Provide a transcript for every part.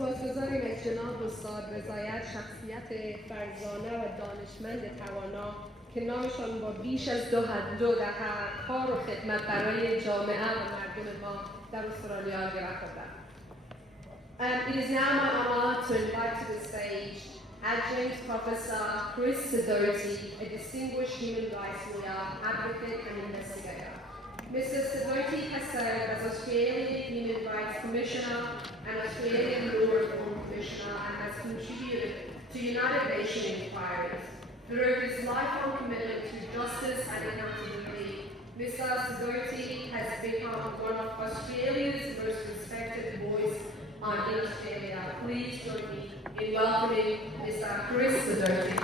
سپاسگزاریم از جناب استاد رضایت، شخصیت فرزانه و دانشمند توانا که نامشان با بیش از دو دهه کار و خدمت برای جامعه و مردم ما در استرالیا گرفتند. It is now my honor to invite to the stage Adjunct Professor Chris Sidoti, a distinguished human rights lawyer, advocate and investigator. Mr. Sidoti has served as Australian Human Rights Commissioner and Australian Law Reform Commissioner and has contributed to United Nations inquiries. Through his lifelong commitment to justice and accountability, Mr. Sidoti has become one of Australia's most respected voices in Australia. Please join me in welcoming Mr. Chris Sidoti.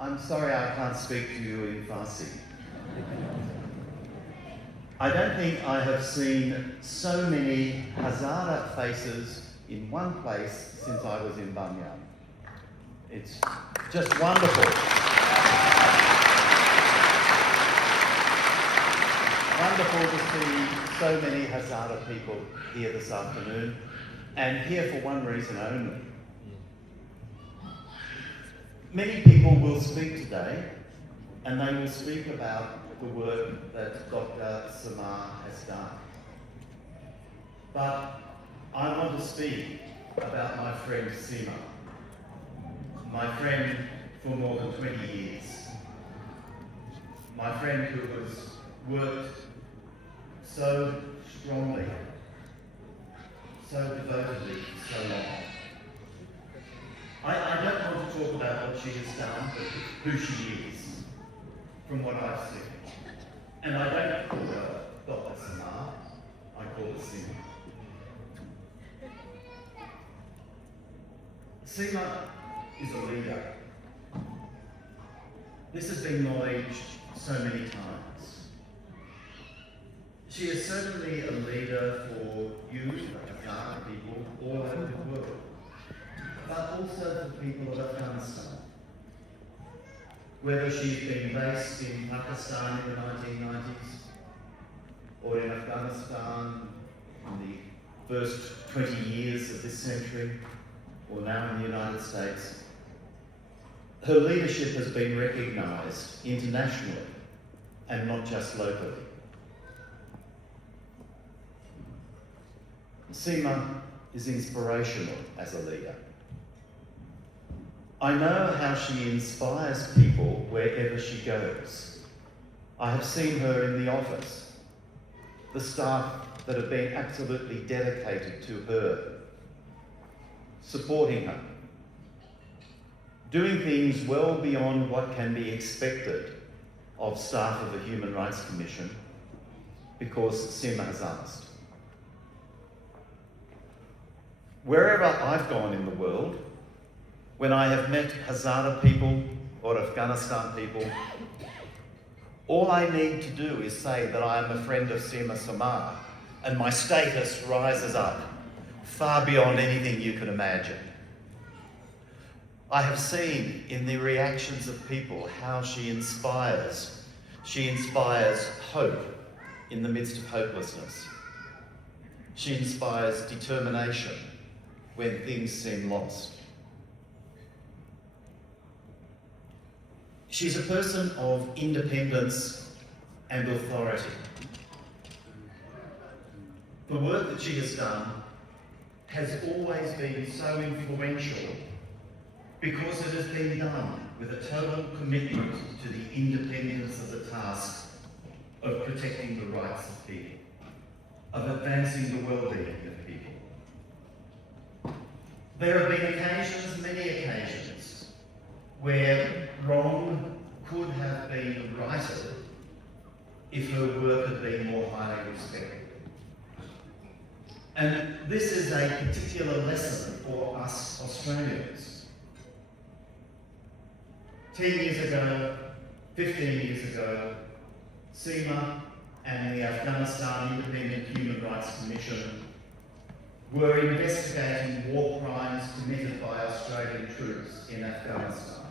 I'm sorry I can't speak to you in Farsi. I don't think I have seen so many Hazara faces in one place since I was in Banyam. It's just wonderful. Wonderful to see so many Hazara people here this afternoon, and here for one reason only. Many people will speak today, and they will speak about the work that Dr. Sima has done. But I want to speak about my friend Sima, my friend for more than 20 years, my friend who has worked so strongly, so devotedly for so long. I don't want to talk about what she has done, but who she is, from what I've seen. And I don't call her Dr. Samar, I call her Sima. Sima is a leader. This has been acknowledged so many times. She is certainly a leader for youth, young people all over the world, but also for people of Afghanistan. Whether she's been based in Pakistan in the 1990s or in Afghanistan in the first 20 years of this century, or now in the United States, her leadership has been recognised internationally and not just locally. Sima is inspirational as a leader. I know how she inspires people wherever she goes. I have seen her in the office, the staff that have been absolutely dedicated to her, supporting her, doing things well beyond what can be expected of staff of the Human Rights Commission because Sima has asked. Wherever I've gone in the world, when I have met Hazara people or Afghanistan people, all I need to do is say that I am a friend of Sima Samar, and my status rises up far beyond anything you can imagine. I have seen in the reactions of people how she inspires. She inspires hope in the midst of hopelessness. She inspires determination when things seem lost. She's a person of independence and authority. The work that she has done has always been so influential because it has been done with a total commitment to the independence of the task of protecting the rights of people, of advancing the well-being of people. There have been occasions, many occasions, where wrong could have been righted if her work had been more highly respected. And this is a particular lesson for us Australians. 10 years ago, 15 years ago, Sima and the Afghanistan Independent Human Rights Commission were investigating war crimes committed by Australian troops in Afghanistan.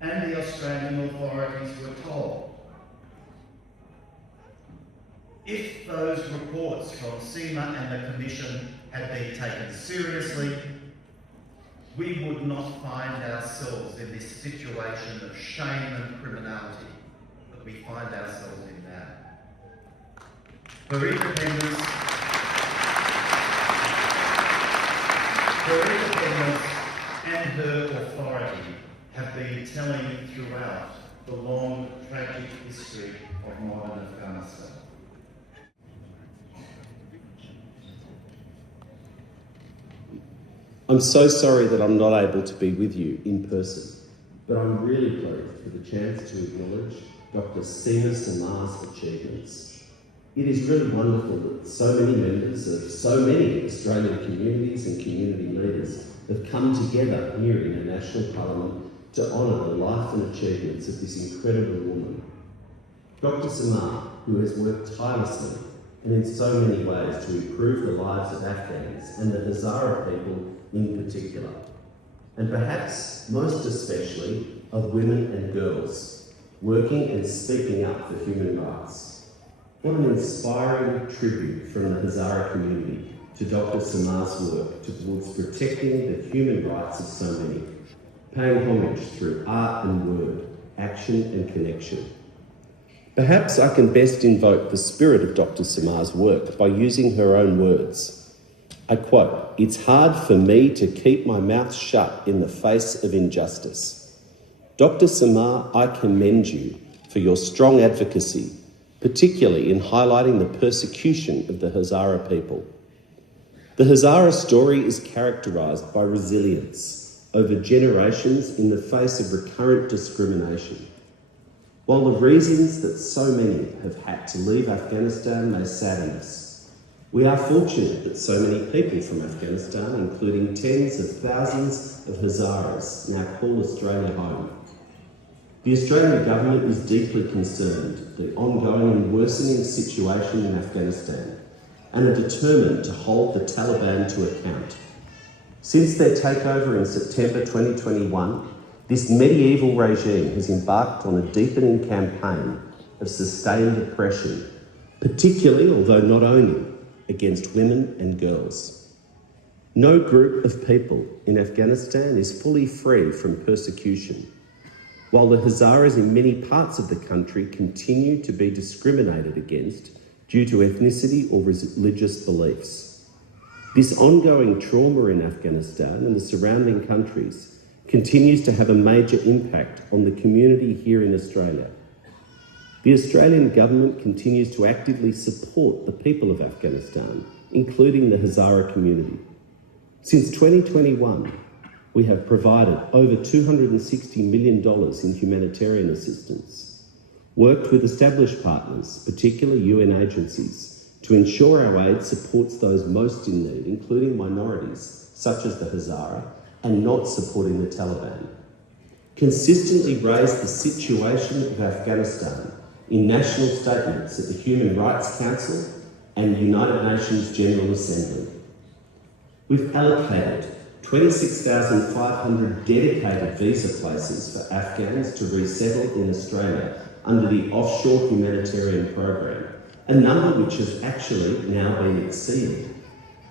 And the Australian authorities were told, if those reports from Sima and the Commission had been taken seriously, we would not find ourselves in this situation of shame and criminality that we find ourselves in now. Her independence and her authority have been telling throughout the long, tragic history of modern Afghanistan. I'm so sorry that I'm not able to be with you in person, but I'm really pleased for the chance to acknowledge Dr. Sima Samar's achievements. It is really wonderful that so many members of so many Australian communities and community leaders have come together here in the National Parliament to honour the life and achievements of this incredible woman. Dr. Samar, who has worked tirelessly and in so many ways to improve the lives of Afghans and the Hazara people in particular, and perhaps most especially of women and girls, working and speaking up for human rights. What an inspiring tribute from the Hazara community to Dr. Samar's work towards protecting the human rights of so many, paying homage through art and word, action and connection. Perhaps I can best invoke the spirit of Dr. Samar's work by using her own words. I quote, "It's hard for me to keep my mouth shut in the face of injustice. Dr. Samar, I commend you for your strong advocacy, particularly in highlighting the persecution of the Hazara people. The Hazara story is characterised by resilience over generations in the face of recurrent discrimination. While the reasons that so many have had to leave Afghanistan may sadden us, we are fortunate that so many people from Afghanistan, including tens of thousands of Hazaras, now call Australia home. The Australian government is deeply concerned at the ongoing and worsening situation in Afghanistan and are determined to hold the Taliban to account. Since their takeover in September 2021, this medieval regime has embarked on a deepening campaign of sustained oppression, particularly, although not only, against women and girls. No group of people in Afghanistan is fully free from persecution, while the Hazaras in many parts of the country continue to be discriminated against due to ethnicity or religious beliefs. This ongoing trauma in Afghanistan and the surrounding countries continues to have a major impact on the community here in Australia. The Australian government continues to actively support the people of Afghanistan, including the Hazara community. Since 2021, we have provided over $260 million in humanitarian assistance, worked with established partners, particularly UN agencies, to ensure our aid supports those most in need, including minorities such as the Hazara, and not supporting the Taliban. Consistently raised the situation of Afghanistan in national statements at the Human Rights Council and United Nations General Assembly. We've allocated 26,500 dedicated visa places for Afghans to resettle in Australia under the offshore humanitarian program, a number which has actually now been exceeded.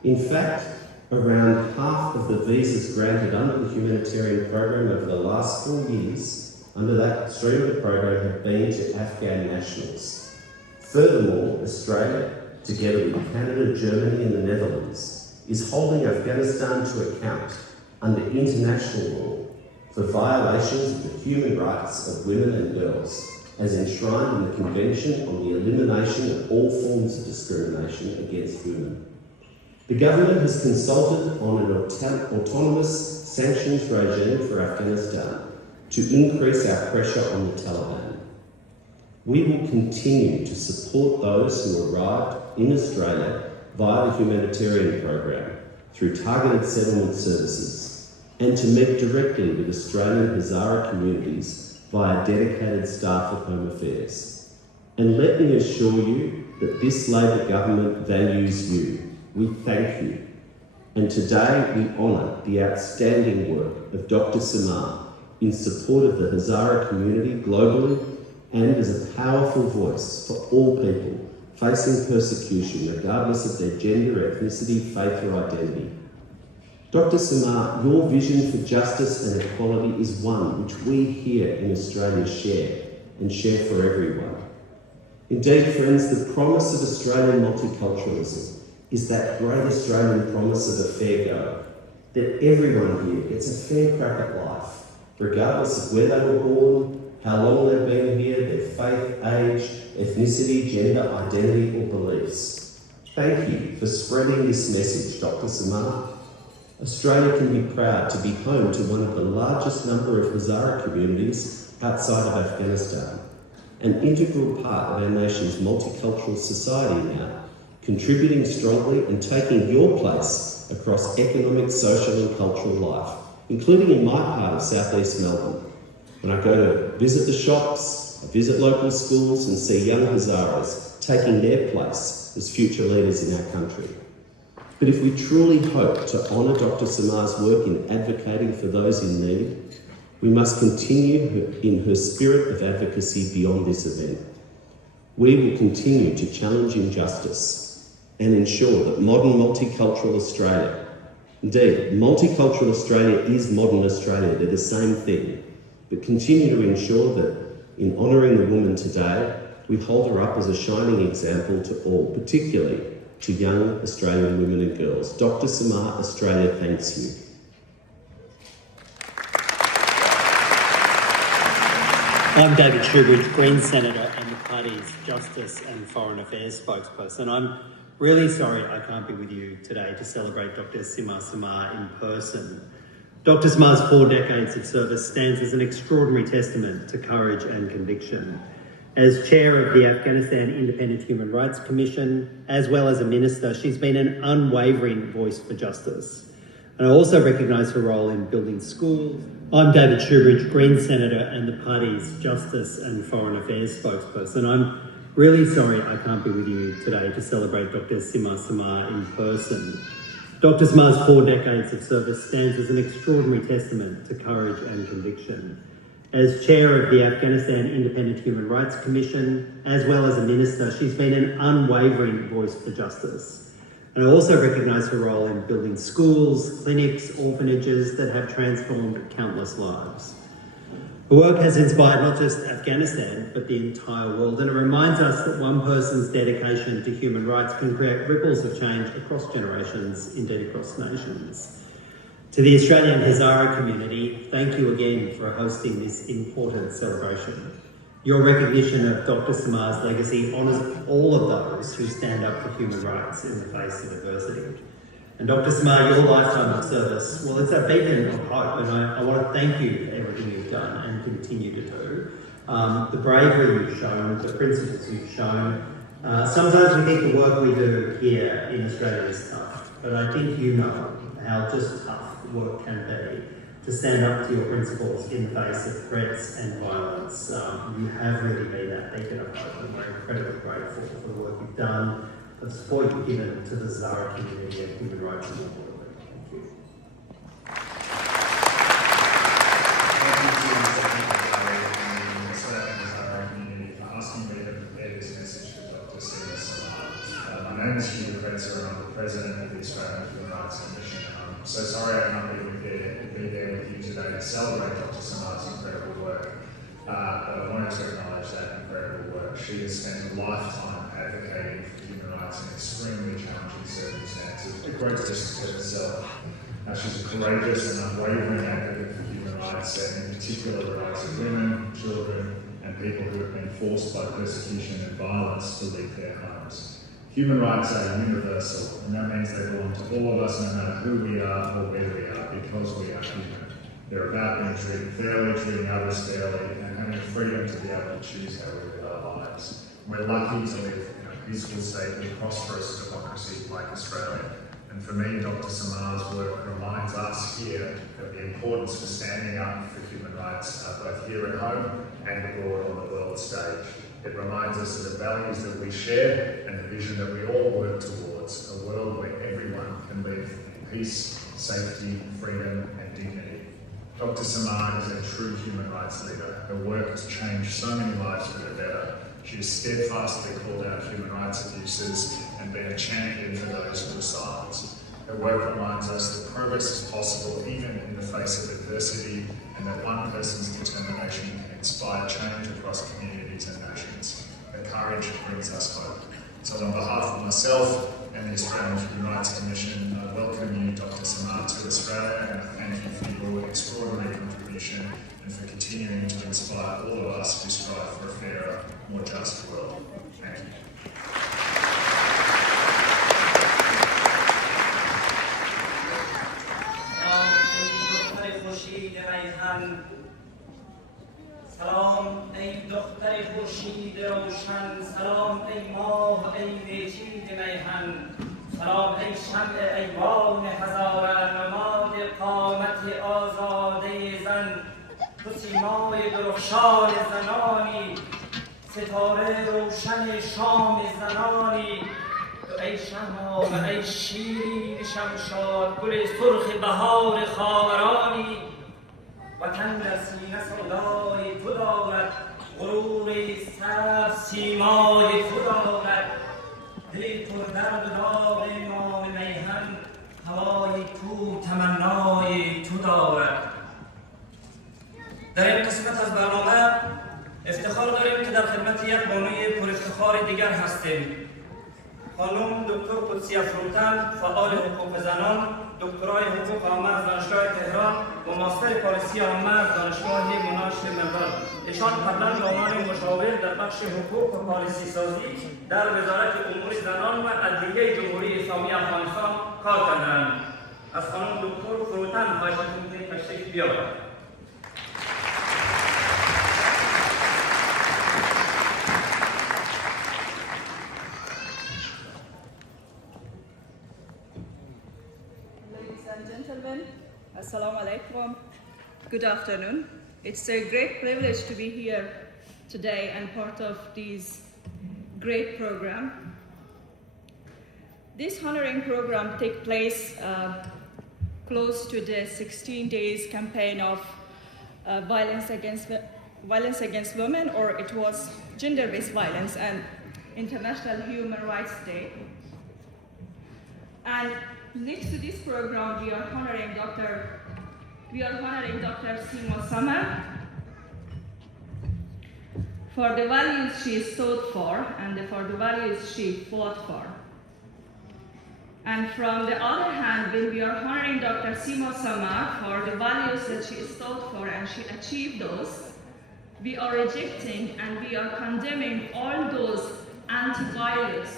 In fact, around half of the visas granted under the humanitarian program over the last 4 years under that stream of the program have been to Afghan nationals. Furthermore, Australia, together with Canada, Germany and the Netherlands, is holding Afghanistan to account under international law for violations of the human rights of women and girls, as enshrined in the Convention on the Elimination of All Forms of Discrimination against Women. The government has consulted on an autonomous sanctions regime for Afghanistan to increase our pressure on the Taliban. We will continue to support those who arrived in Australia via the humanitarian program through targeted settlement services and to meet directly with Australian Hazara communities via dedicated staff of Home Affairs. And let me assure you that this Labor government values you, we thank you. And today we honour the outstanding work of Dr. Samar in support of the Hazara community globally and as a powerful voice for all people facing persecution regardless of their gender, ethnicity, faith or identity. Dr. Samar, your vision for justice and equality is one which we here in Australia share and share for everyone. Indeed, friends, the promise of Australian multiculturalism is that great Australian promise of a fair go, that everyone here gets a fair crack at life, regardless of where they were born, how long they've been here, their faith, age, ethnicity, gender, identity or beliefs. Thank you for spreading this message, Dr. Samar. Australia can be proud to be home to one of the largest number of Hazara communities outside of Afghanistan, an integral part of our nation's multicultural society now, contributing strongly and taking your place across economic, social and cultural life, including in my part of southeast Melbourne. When I go to visit the shops, I visit local schools and see young Hazaras taking their place as future leaders in our country. But if we truly hope to honour Dr. Samar's work in advocating for those in need, we must continue in her spirit of advocacy beyond this event. We will continue to challenge injustice and ensure that modern multicultural Australia, indeed, multicultural Australia is modern Australia, they're the same thing, but continue to ensure that in honouring the woman today, we hold her up as a shining example to all, particularly to young Australian women and girls. Dr. Samar, Australia thanks you. I'm David Shoebridge, Green Senator and the party's Justice and Foreign Affairs spokesperson. I'm really sorry I can't be with you today to celebrate Dr. Sima Samar in person. Dr. Samar's 4 decades of service stands as an extraordinary testament to courage and conviction. As chair of the Afghanistan Independent Human Rights Commission, as well as a minister, she's been an unwavering voice for justice. And I also recognise her role in building schools. I'm David Shoebridge, Green Senator and the party's Justice and Foreign Affairs spokesperson. I'm really sorry I can't be with you today to celebrate Dr. Sima Samar in person. Dr. Samar's 4 decades of service stands as an extraordinary testament to courage and conviction. As chair of the Afghanistan Independent Human Rights Commission, as well as a minister, she's been an unwavering voice for justice. And I also recognise her role in building schools, clinics, orphanages that have transformed countless lives. Her work has inspired not just Afghanistan, but the entire world, and it reminds us that one person's dedication to human rights can create ripples of change across generations, indeed across nations. To the Australian Hazara community, thank you again for hosting this important celebration. Your recognition of Dr. Samar's legacy honours all of those who stand up for human rights in the face of adversity. And Dr. Samar, your lifetime of service, well, it's a beacon of hope, and I want to thank you for everything you've done and continue to do. The bravery you've shown, the principles you've shown. Sometimes we think the work we do here in Australia is tough, but I think you know how just tough the work can be to stand up to your principles in the face of threats and violence. You have really been that beacon of hope, and we're incredibly grateful for the work you've done, the support you've given to the Hazara community and human rights in the world. Thank you. My name is Sima Samar. I'm the President of the Australian Human Rights Commission. I'm so sorry I can't be there with you today to celebrate Dr. Samar's incredible work, but I wanted to acknowledge that incredible work. She has spent a lifetime advocating for human rights in extremely challenging circumstances, a great distance to herself. She's a courageous and unwavering advocate for human rights, and in particular the rights of women, children, and people who have been forced by persecution and violence to leave their homes. Human rights are universal, and that means they belong to all of us, no matter who we are or where we are, because we are human. They're about being treated fairly, treating others fairly, and having freedom to be able to choose how we live our lives. We're lucky to live in a peaceful, stable, prosperous democracy like Australia. And for me, Dr. Samar's work reminds us here of the importance of standing up for human rights, both here at home and abroad on the world stage. It reminds us of the values that we share and the vision that we all work towards. towards a world where everyone can live in peace, safety, freedom and dignity. Dr. Samar is a true human rights leader. Her work has changed so many lives for the better. She has steadfastly called out human rights abuses and been a champion for those who are silenced. Her work reminds us that progress is possible even in the face of adversity, and that one person's determination can inspire change across communities and nations. Her courage brings us hope. So on behalf of myself and the Australian Human Rights Commission, I welcome you, Dr. Samar, to Australia, and I thank you for your extraordinary contribution and for continuing to inspire all of us who strive for a fairer, more just world. Thank you. سلام ای دختر خورشید روشن، سلام ای ماه ای میچید میهن، سلام ای شمع ایوان هزاره، نماد قامت آزاده زن، تو سیمای درخشان زنانی، ستاره روشن شام زنانی، تو ای شمع و ای شیرین شمشاد، گل سرخ بهار خاورانی، وطن در سینه سودای تو دارد، غرور سر سیمای تو دارد، دل پر درد و داغ نام میهن، هوای تو تمنای تو دارد. در این قسمت از برنامه افتخار داریم که در خدمت یک بانوی پر افتخار دیگر هستیم. خانم دکتر قدسی افروتن، فعال حقوق زنان، دکترای حقوق عامه از دانشگاه تهران و ماستر پالیسی عامه از دانشگاه موناش ملبورن. ایشان قبلا به عنوان مشاور در بخش حقوق و پالیسی سازی در وزارت امور زنان و عدلیه جمهوری اسلامی افغانستان کار کردند. از خانم دکتر فروتن خواهش می‌کنیم تشریف بیاورد. Gentlemen, Assalamu alaikum. Good afternoon. It's a great privilege to be here today and part of this great program. This honoring program takes place close to the 16 days campaign of violence against women, or it was gender-based violence and International Human Rights Day. And next to this program, we are honoring Dr. Sima Samar for the values she stood for and for the values she fought for. And from the other hand, when we are honoring Dr. Sima Samar for the values that she stood for and she achieved those, we are rejecting and we are condemning all those anti-values.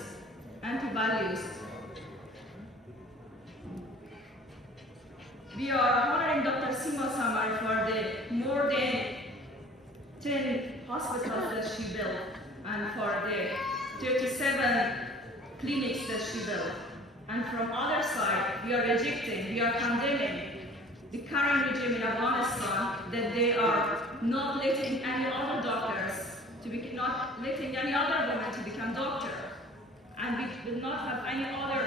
We are honoring Dr. Sima Samar for the more than 10 hospitals that she built and for the 37 clinics that she built. And from other side, we are rejecting, we are condemning the current regime in Afghanistan that they are not letting any other doctors not letting any other women to become doctor. And we will not have any other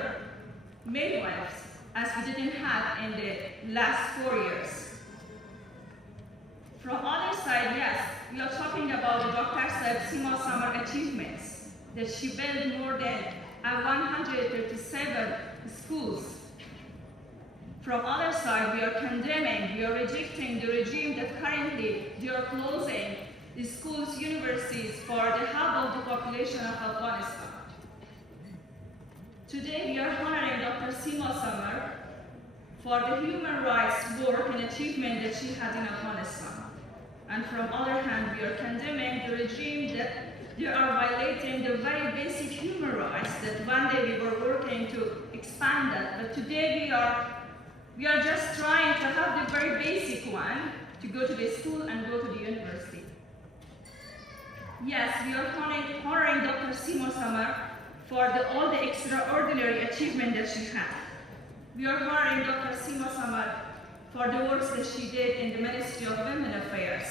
midwives as we didn't have in the last 4 years. From other side, yes, we are talking about the Dr. Sima Samar achievements, that she built more than 137 schools. From other side, we are condemning, we are rejecting the regime that currently they are closing the schools, universities for the half of the population of Afghanistan. Today, we are honoring Dr. Sima Samar for the human rights work and achievement that she had in Afghanistan. And from other hand, we are condemning the regime that they are violating the very basic human rights that one day we were working to expand that. But today we are just trying to have the very basic one, to go to the school and go to the university. Yes, we are honoring Dr. Sima Samar for all the extraordinary achievement that she had. We are honoring Dr. Sima Samar for the work that she did in the Ministry of Women Affairs.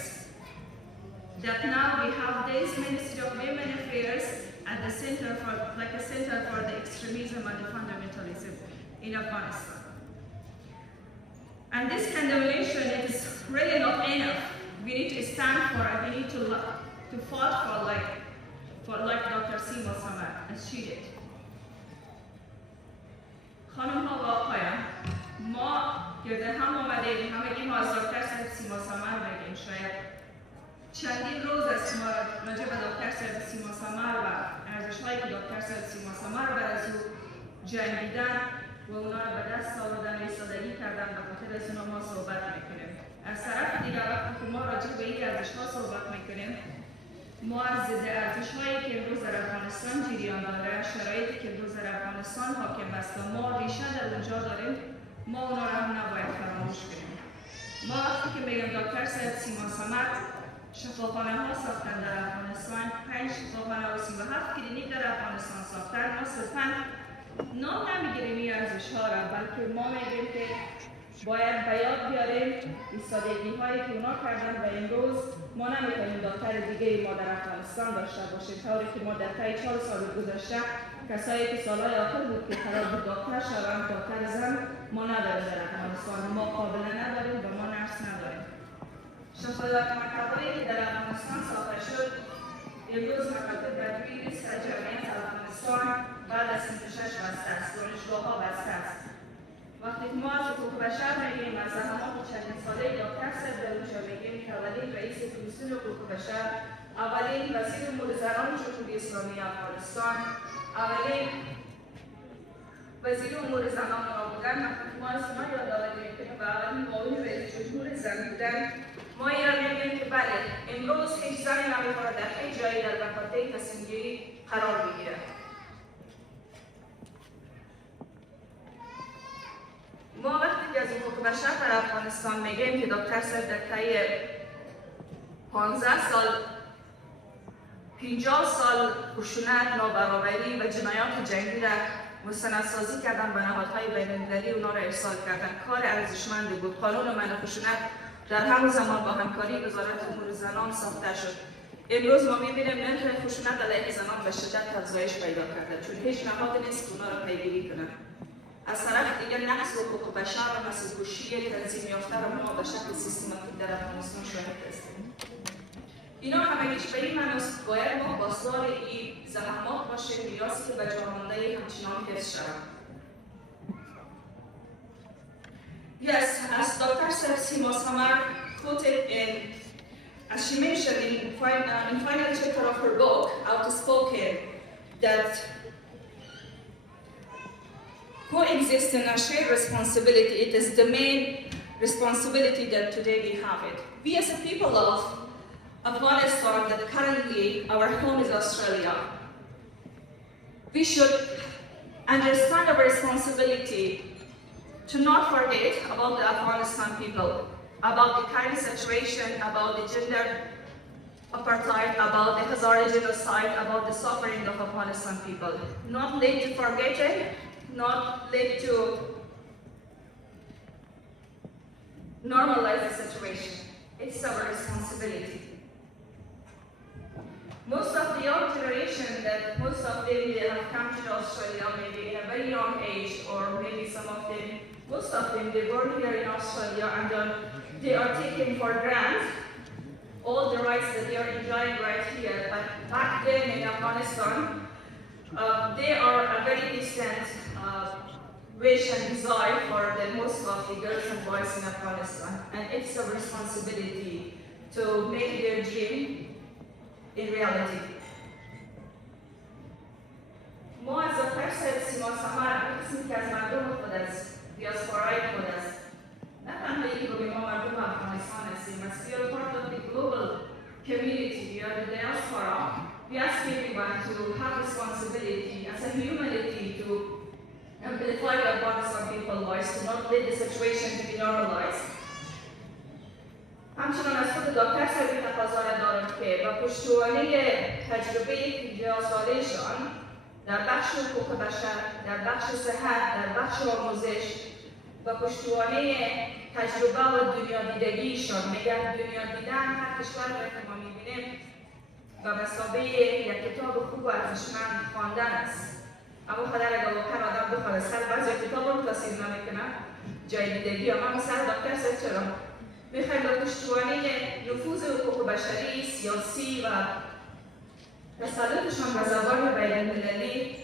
That now we have this Ministry of Women Affairs at the center for, like a center for the extremism and the fundamentalism in Afghanistan. And this condemnation is really not enough. We need to stand for it. We need to fight for like Dr. Sima Samar, as she did. خانم ها و آقایان، ما گرد هم آمدیم همگی ما از دکتر سیما سمر بگیم. شاید چندین روز از ما راجع به دکتر سیما سمر و ارزش‌هایی که دکتر سیما سمر بر از او جنگیدن و اونا رو به دست آوردن و ایستادگی کردن، به خاطر از اونا ما صحبت میکنیم. از طرف دیگر وقتی که ما راجع به این ارزش‌ها صحبت میکنیم، ما از ضد ارزش‌هایی که امروز در افغانستان جریان داره، شرایطی که امروز در افغانستان حاکم است و ما ریشه در اونجا داریم، ما اونا رو هم نباید فراموش کنیم. ما وقتی که میگم دکتر سیما سمر شفاخانه ها ساختن در افغانستان، 5 شفاخانه و 37 کلینیک در افغانستان ساختن، ما صرفاً نام نمیگیریم این ارزش‌ها را، بلکه ما میگیم که باید به یاد بیاریم ایستادگی هایی که اونا کردن و امروز ما نمیتونیم دکتر دیگه ما در افغانستان داشته باشیم، طوری که ما در طی 4 سال گذشته کسایی که سالهای آخر بود که قرار بود دکتر شوند، دکتر زن ما نداریم در افغانستان، ما قابل نداریم و ما نرس نداریم. شفاعت مکتبایی که در افغانستان ساخته شد امروز مکاتب بدوی نیست در جمعیت افغانستان بعد از 36 بسته است، دانشگاه ها بسته است. وقتی که ما از حقوق بشر میگیم، از زحمات چندین ساله دکتر صاحب در اونجا میگیم که اولین رئیس کمیسیون حقوق بشر، اولین وزیر امور زنان جمهوری اسلامی افغانستان، اولین وزیر امور زنان ما بودن، وقتی که ما از ما یاد آوریم که و اولین معاون رئیس جمهور زن بودن، ما این را میگیم که بله امروز هیچ زنی نمیتواند در هیچ جایی در وکاله تصمیم‌گیری قرار بگیرد. ما وقتی که از حقوق بشر در افغانستان میگیم که دکتر صاحب در طی 15 سال 50 سال خشونت، نابرابری و جنایات جنگی را مستندسازی کردن به نهادهای بین‌المللی، اونا را ارسال کردن. کار ارزشمندی بود. قانون منع خشونت در همون زمان با همکاری وزارت امور زنان ساخته شد. امروز ما میبینیم نرخ خشونت علیه زنان به شدت افزایش پیدا کرده، چون هیچ نهاد نیست که اونا را پیگیری کنه. از طرف دیگر نقض حقوق بشر و مسئول‌کشی تنظیم یافته را ما به شکل سیستماتیک در افغانستان شاهد هستیم. اینا همگیش به این معنی است باید ما پاسدار این زحمات باشیم، میراثی که به جا مانده همچنان حفظ شود. Yes, as Dr. Sima Samar quoted as she mentioned in final chapter of her book, Outspoken, that coexisting and shared responsibility, it is the main responsibility that today we have it. We as a people of Afghanistan, that currently our home is Australia, we should understand our responsibility to not forget about the Afghanistan people, about the current situation, about the gender apartheid, about the Hazara genocide, about the suffering of Afghanistan people. Not let to forget it, not let to normalize the situation. It's our responsibility. Most of the young generation that most of them they have come to Australia maybe in a very young age, or maybe some of them, most of them they born here in Australia and they are taking for granted all the rights that they are enjoying right here. But back then in Afghanistan, they are a very distant wish and desire for the most of the girls and boys in Afghanistan, and it's a responsibility to make their dream in reality. ما از دکتر سیما سمر قسمی که از مردم خود است، دیاسپورای خود است، نه تنها یکی رو به ما مردم افغانستان هستیم، as we are part of the global community, we are the diaspora, we ask everyone to have responsibility as a humanity to amplify the Afghanistan people's voice, to not let the situation to be normalized. همچنان از خود دکتر صاحب تقاضا دارم که با پشتوانه تجربه 50 ساله‌شان در بخش حقوق بشر، در بخش صحت، در بخش آموزش، با پشتوانه تجربه و دنیا دیدگیشان، میگن دنیا دیدن هر کشور که ما میبینیم و مثابه یک کتاب خوب و ارزشمند خواندن است. اما خدا اگر واقعا آدم بخواد سر بعضی کتاب رو تاثیر نمیکنه جای دیدگی اما سر دکتر سر چرا میخوایم به پشتوانه نفوذ حقوق بشری، سیاسی و تسلطشان به زبان بین المللی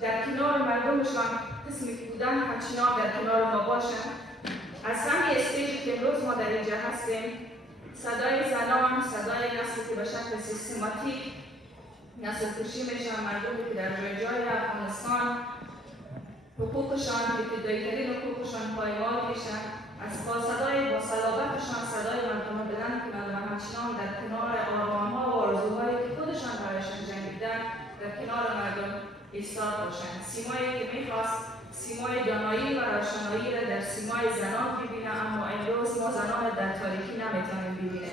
در کنار مردمشان قسمی بودن همچنان در کنار ما باشند. از همین استیجی که امروز ما در اینجا هستیم صدای زنان، صدای نسلی که به شکل سیستماتیک نسل کشی میشن، مردمی که در جای جای افغانستان حقوقشان، ابتدایی‌ترین حقوقشان پایمال میشن، از صدای با صلابتشان صدای مردم بلند کنند و همچنان در کنار آرمان‌ها و آرزوهایی که خودشان برایشان جنگیدن در کنار مردم ایستاد باشند. سیمایی که میخواست سیمای دانایی و روشنایی را در سیمای زنان ببینه، اما امروز ما زنان در تاریکی نمیتونیم ببینیم.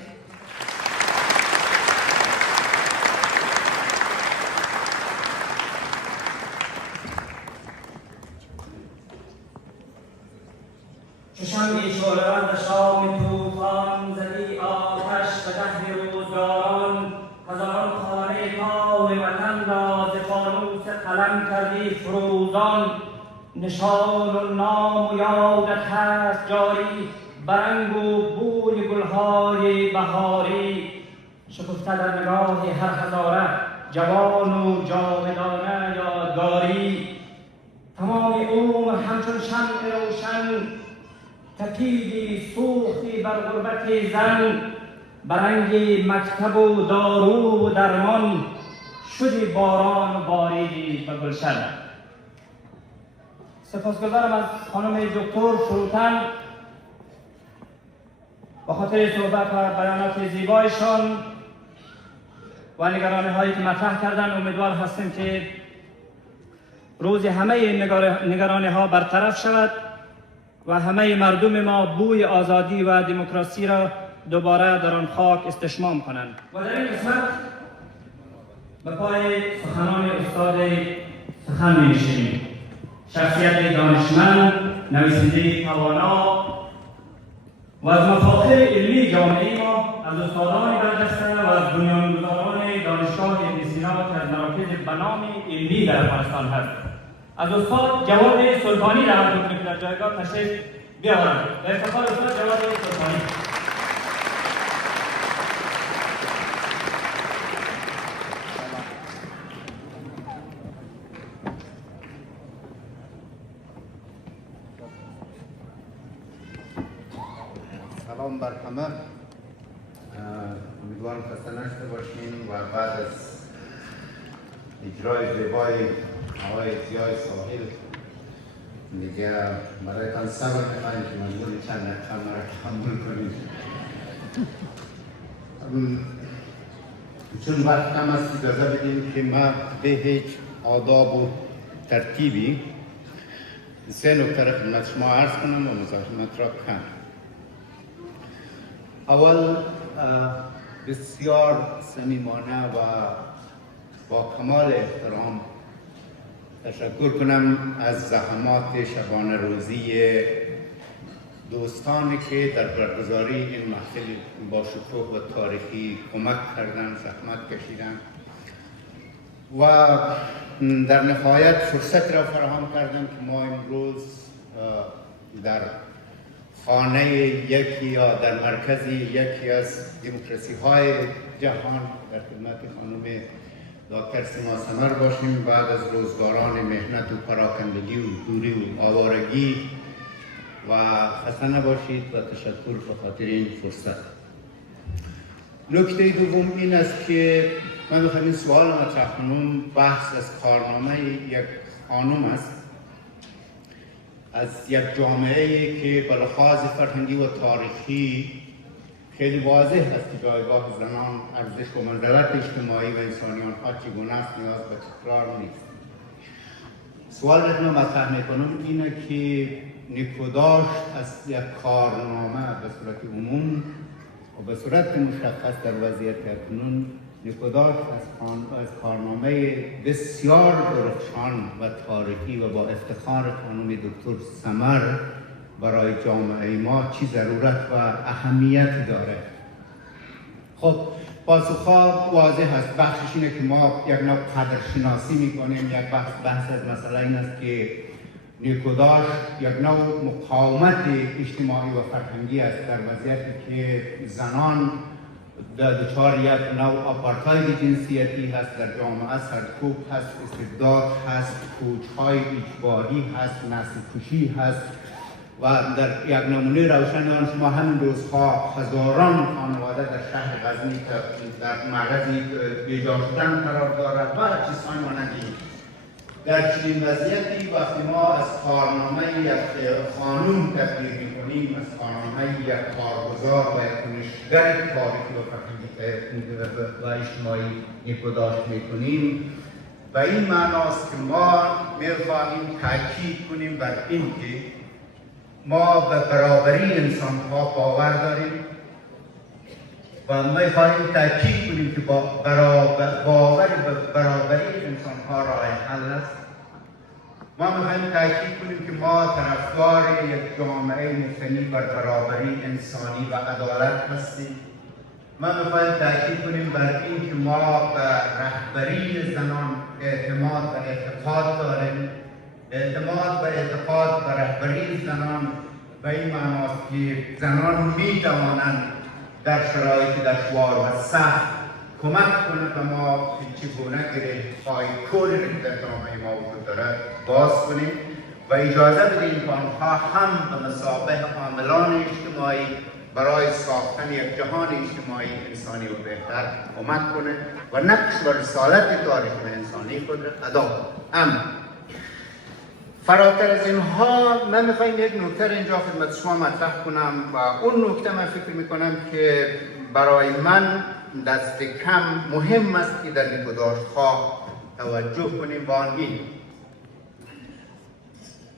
چشم شعله‌ور شام طوفان زدی آتش به دهر روزگاران، هزاران خانه پای وطن را ز فانوس قلم کردی فروزان. نشان و نام و یادت هست جاری، برنگ و بوی گلهای بهاری. شکفته در نگاه هر هزاره جوان و جاودانه یادگاری. تمام عمر همچون شمع روشن تپیدی سوختی بر غربت زن. برنگ مکتب و دارو و درمان شدی باران و باریدی به گلشن. سپاسگزارم از خانم دکتر فروتن با خاطر صحبت و بیانات زیبایشان و نگرانی هایی که مطرح کردن. امیدوار هستیم که روز همه نگرانی ها برطرف شود و همه مردم ما بوی آزادی و دموکراسی را دوباره در آن خاک استشمام کنند. و در این قسمت به پای سخنان استاد سخن می‌نشینیم. شخصیت دانشمند، نویسنده توانا و از مفاخر علمی جامعه ما، از استادانی برجسته و از بنیانگذاران دانشگاه ابن سینا که از مراکز بنام علمی در افغانستان هست. از استاد جواد سلطانی دعوت می‌کنیم که در جایگاه تشریف بیاورند. به افتخار استاد جواد سلطانی. سلام بر همه. امیدوارم خسته نشده باشین و بعد از اجرای زیبای آقای زیای ساحل دیگه برایتان صبر می‌کنم که مجبور چند دقیقه مرا تحمل کنید. چون وقت کم است اجازه بدیم که ما به هیچ آداب و ترتیبی 3 نکته را خدمت شما عرض کنم و مزاحمت را کنم. اول بسیار صمیمانه و با کمال احترام تشکر کنم از زحمات شبانه روزی دوستانی که در برگزاری این محفل با شکوه و تاریخی کمک کردند، زحمت کشیدند و در نهایت فرصت را فراهم کردند که ما امروز در خانه یکی یا در مرکز یکی از دموکراسی های جهان در خدمت خانم داکتر سیما سمر باشیم بعد از روزگاران مهنت و پراکندگی و دوری و آوارگی و خسته نباشید و تشکر به خاطر این فرصت. نکته دوم این است که من میخوام این سوال مطرح کنم. بحث از کارنامه یک خانم است از یک جامعه‌ای که به لحاظ فرهنگی و تاریخی خیلی واضح است که جایگاه زنان، ارزش و منزلت اجتماعی و انسانی آنها چگونه است، نیاز به تکرار نیست. سوال که من مطرح میکنم اینه که نکوداشت از یک کارنامه به صورت عموم و به صورت مشخص در وضعیت اکنون نکوداشت از کارنامه بسیار درخشان و تاریخی و با افتخار خانم دکتر سمر برای جامعه ما چی ضرورت و اهمیت داره. خب پاسخها واضح است. بخشش اینه که ما یک نوع قدرشناسی میکنیم. یک بحث از مسئله این است که نیکوداش یک نوع مقاومت اجتماعی و فرهنگی است در وضعیتی که زنان دچار یک نوع آپارتاید جنسیتی هست در جامعه، سرکوب هست، استبداد هست، کوچ‌های اجباری هست، نسل کشی هست و در یک نمونه روشن آن شما همین روزها هزاران خانواده در شهر غزنی که در معرض بیجا شدن قرار دارد و چیزهای مانند این. در چنین وضعیتی وقتی ما از کارنامه یک خانوم تقدیر می‌کنیم، از کارنامه یک کارگزار و یک کنشگر تاریخی و فرهنگی و اجتماعی نیکوداشت می‌کنیم، و این معناست که ما می‌خواهیم تاکید کنیم بر این که ما به برابری انسان‌ها باور داریم و می‌خواهیم تاکید کنیم که باور به برابری انسان‌ها راه حل است. ما می‌خواهیم تاکید کنیم که ما طرفدار یک جامعه مبتنی بر برابری انسانی و عدالت هستیم. ما می‌خواهیم تاکید کنیم بر این که ما به رهبری زنان اعتماد و اعتقاد داریم. اعتماد و اعتقاد به رهبری زنان به این معناست که زنان می‌توانند در شرایط دشوار و سخت کمک کنند و ما چگونه گره‌های کلی که در جامعه ما وجود دارد باز کنیم و اجازه بدهیم که آنها هم به مثابه عاملان اجتماعی برای ساختن یک جهان اجتماعی انسانی و بهتر کمک کنه و نقش و رسالت تاریخ انسانی خود را ادا کنه. اما فراتر از اینها من میخوایم یک نکته اینجا خدمت شما مطرح کنم و اون نکته من فکر میکنم که برای من دست کم مهم است که در نیکوداشت‌ها توجه کنیم با آن این.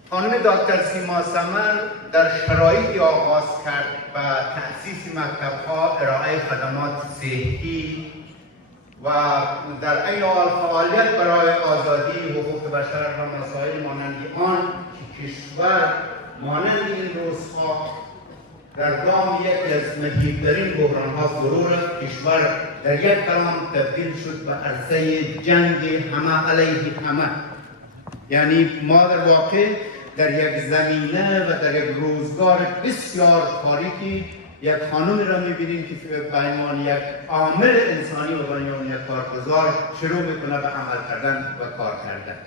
خانم داکتر سیما سمر در شرایطی آغاز کرد و تأسیس مکتب‌ها، ارائه خدمات صحی و در این حال فعالیت برای آزادی حقوق بشر و مسائل مانند آن که کشور مانند این روزها در دام یکی از مهیب‌ترین بحران‌ها فرو رفت. کشور در یک کلام تبدیل شد به عرصه جنگ همه علیه همه. یعنی ما در واقع در یک زمینه و در یک روزگار بسیار تاریکی یک خانمی را می‌بینیم که به عنوان یک عامل انسانی و به عنوان یک کارگزار شروع می‌کنه به عمل کردن و کار کردن.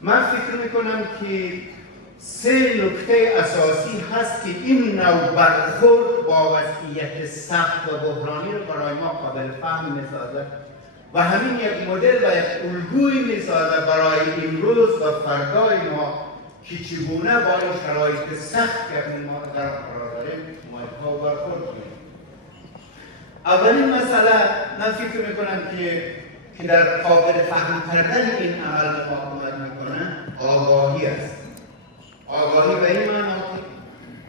من فکر می‌کنم که سه نکته اساسی هست که این نوع برخورد با وضعیت سخت و بحرانی را برای ما قابل فهم می‌سازد و همین یک مدل و یک الگویی می‌سازد برای امروز و فردای ما که چگونه با این شرایط سخت که ما در قرار داریم ما برخورد کنیم. اولین مسئله من فکر می‌کنم که در قابل فهم کردن این عمل ما کمک می‌کنه آگاهی است. آگاهی به این معنی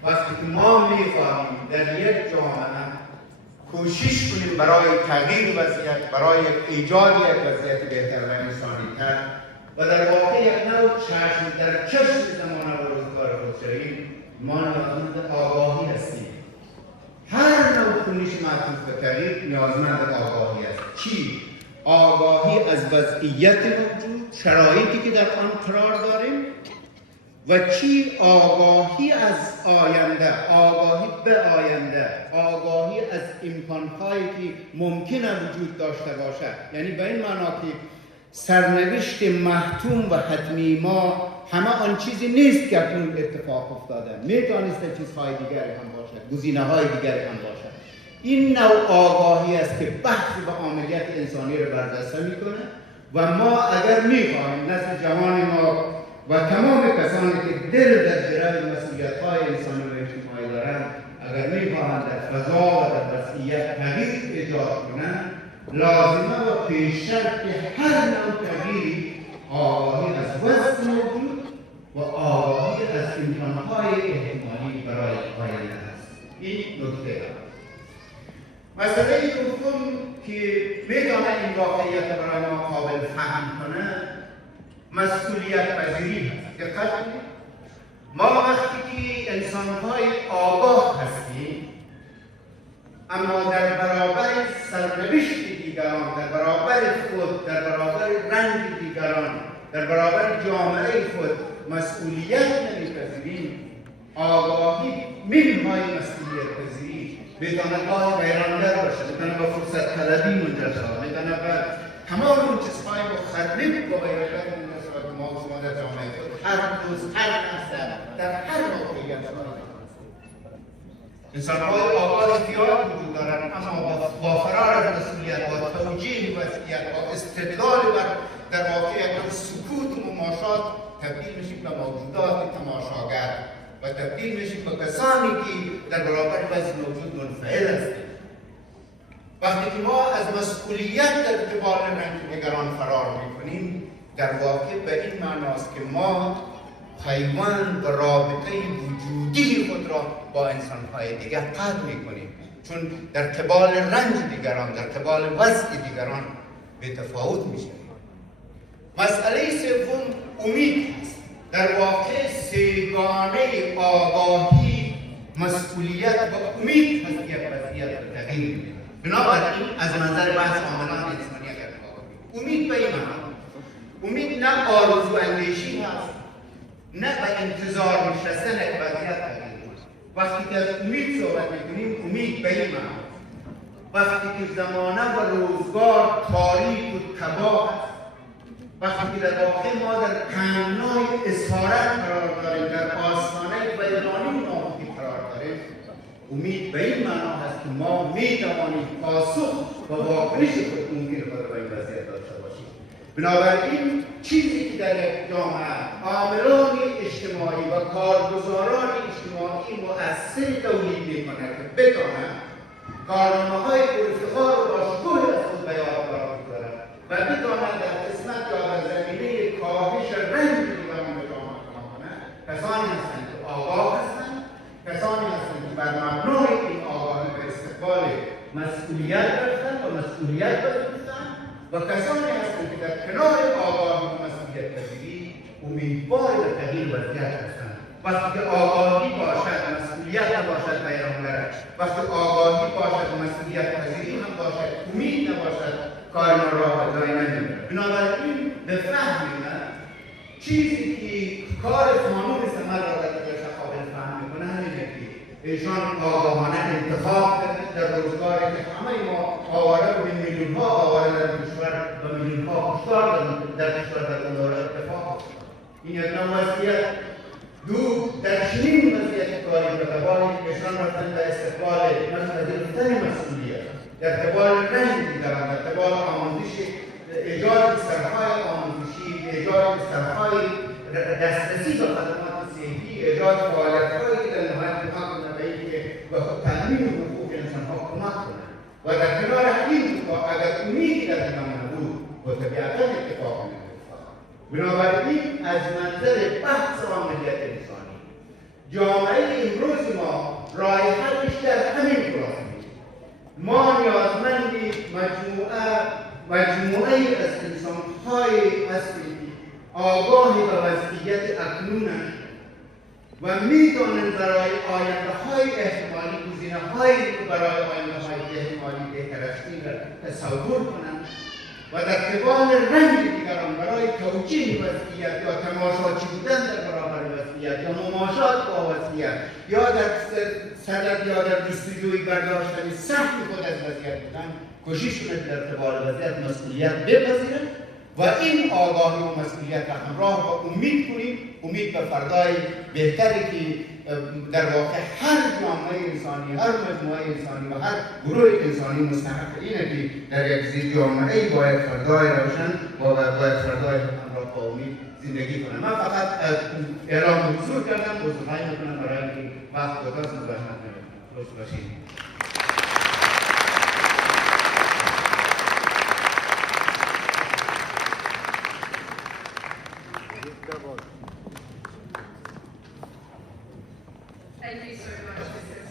وقتی که ما می‌خواهیم در یک جامعه کوشش کنیم برای تغییر وضعیت، برای ایجاد یک وضعیت بهتر و انسانی‌تر و در واقع یک نوع چشم در چشم زمانه و روزگار خود شویم، ما نیازمند آگاهی هستیم. هر نوع کنش معطوف به تغییر نیازمند آگاهی است. چی؟ آگاهی از وضعیت موجود، شرایطی که در آن قرار داریم و چی؟ آگاهی از آینده، آگاهی به آینده، آگاهی از امکانهایی که ممکنه وجود داشته باشد. یعنی به این معنا که سرنوشت محتوم و حتمی ما همه آن چیزی نیست که اکنون اتفاق افتاده. میتوانسته چیزهای دیگری هم باشد، گزینه‌های دیگری هم باشد. این نوع آگاهی است که بحث به عملیات انسانی را برجسته میکنه و ما اگر میخواهیم نسل جوان ما و تمام کسانی که دل در گرای مسئولیت‌های انسانی و اجتماعی دارند اگر میخواهند در فضا و در وضعیت تغییر ایجاد کنند، لازمه و پیش‌شرط هر نوع تغییری آگاهی از وضع موجود و آگاهی از امکان‌های احتمالی برای آینده است. این نکته است. مسئله دوم که میتونه این واقعیت برای ما قابل فهم کنه مسئولیت پذیری هست. دقت کنید، ما وقتی که انسان‌های آگاه هستیم اما در برابر سرنوشت دیگران، در برابر خود، در برابر رنج دیگران، در برابر جامعه خود مسئولیت نمیپذیریم، آگاهی منهای مسئولیت پذیری میتونه گاه غیرانگر باشه، میتونه با فرصت طلبی منجر شود، میتونه به تمام اون چیزهای مخرب با غیرانگر منجر شود که ما در جامعه خود هر روز، هر لحظه، در هر موقعیت انسان‌های آگاه زیاد وجود دارند، اما با فرار از مسئولیت، با توجیه وضعیت، با استدلال در واقع یک سکوت و مماشات تبدیل میشیم به موجودات تماشاگر و تبدیل میشیم به کسانی که در برابر وضع موجود منفعل هستند. وقتی که ما از مسئولیت در قبال رنج نگران فرار میکنیم، در واقع به این معناست که ما پیوند و رابطه وجودی خود را با انسان‌های دیگر قطع می‌کنیم، چون در قبال رنج دیگران، در قبال وضع دیگران به تفاوت می‌شویم. مسئله سوم امید است. در واقع سگانه آگاهی، مسئولیت و امید هست یک وضعیت را تغییر می‌دهد. بنابراین از منظر بحث عاملان انسانی امید به این معنی، امید نه آرزو اندیشی هست، نه به انتظار نشستن یک وضعیت تغییر. وقتی که از امید صحبت میکنیم، امید به این معنی وقتی که زمانه و روزگار تاریک و تباه است، وقتی که در واقع ما در تنگنای اسارت قرار داریم، در آستانه ویرانی ناامیدی قرار داریم، امید به این معنا هست که ما میتوانیم پاسخ و واکنش خود ممکن خود به این وضعیت داشته باشیم. بنابراین چیزی که در یک جامعه عاملان اجتماعی و کارگزاران اجتماعی مؤثر تولید میکنه که بتوانند کارنامه‌های افتخار و باشکوه از خود به یاد بگذارند و بتوانند در قسمت یا در زمینه کاهش رنج دیگران به جامعه کمک کنند، کسانی هستند که آگاه هستند، کسانی هستند که بر مبنای این آگاهی به استقبال مسئولیت رفتند و مسئولیت پذیرفتند و کسانی هستند که در کنار آگاهی و مسئولیت پذیری امیدوار به تغییر وضعیت هستند. وقتی که آگاهی باشد، مسئولیت نباشد بیرانگر، وقتی آگاهی باشد و مسئولیت پذیری هم باشد، امید نباشد، کار ما راه جایی نمیبرد. بنابراین به فهم من چیزی که کار خانم سمر را در قابل فهم میکنه همینه که ایشان آگاهانه انتخاب کرده در روزگاری که همه ما آواره بودیم، میلیون ها آواره در کشور و میلیون ها کشتار در کشور در اون دوره اتفاق افتاد. این یک نوع وضعیت در چنین وضعیت کاری به قبالی ایشان رفتن به استقبال پذیرفتن مسئولیت در قبال رنج دیگران، در قبال آموزش، ایجاد سرهای آموزشی، ایجاد سرهای دسترسی به خدمات صحی، ایجاد فعالیت‌هایی که در نهایت کمک کنند به اینکه به تامین حقوق انسان‌ها کمک کنند و در کنار این اگر امیدی در ادامه بود با طبیعتا اتفاق می‌افتاد. بنابراین از منظر بحث عاملیت انسانی جامعه امروز ما راه حلش در همین راست ما نیازمند مجموعه از انسان‌های هستیم آگاه به وضعیت اکنونش و می‌توانند برای آینده‌های احتمالی گزینه‌هایی برای آینده‌های احتمالی بهترشتی را تصور کنند و در قبال رنج دیگران برای توجیه وضعیت یا تماشاچی بودن در برابر وضعیت یا مماشات با وضعیت یا در صدد یا در جستجوی برداشتن سخت خود از وضعیت بودن کوشش کنند در قبال وضعیت مسئولیت بپذیرند و این آگاهی و مسئولیت را همراه با امید کنیم، امید به فردای بهتری که در واقع هر جامعه انسانی، هر مجموعه انسانی و هر گروه انسانی مستحق اینه که در یک جامعه باید فردای روشن و باید فردای همراه با امید زندگی کنه. من فقط از اعلام حضور کردم، عذرخواهی میکنم برای اینکه وقت گذاشت و زحمت نمیکنم. خوش باشید. Thank you so much, Mr.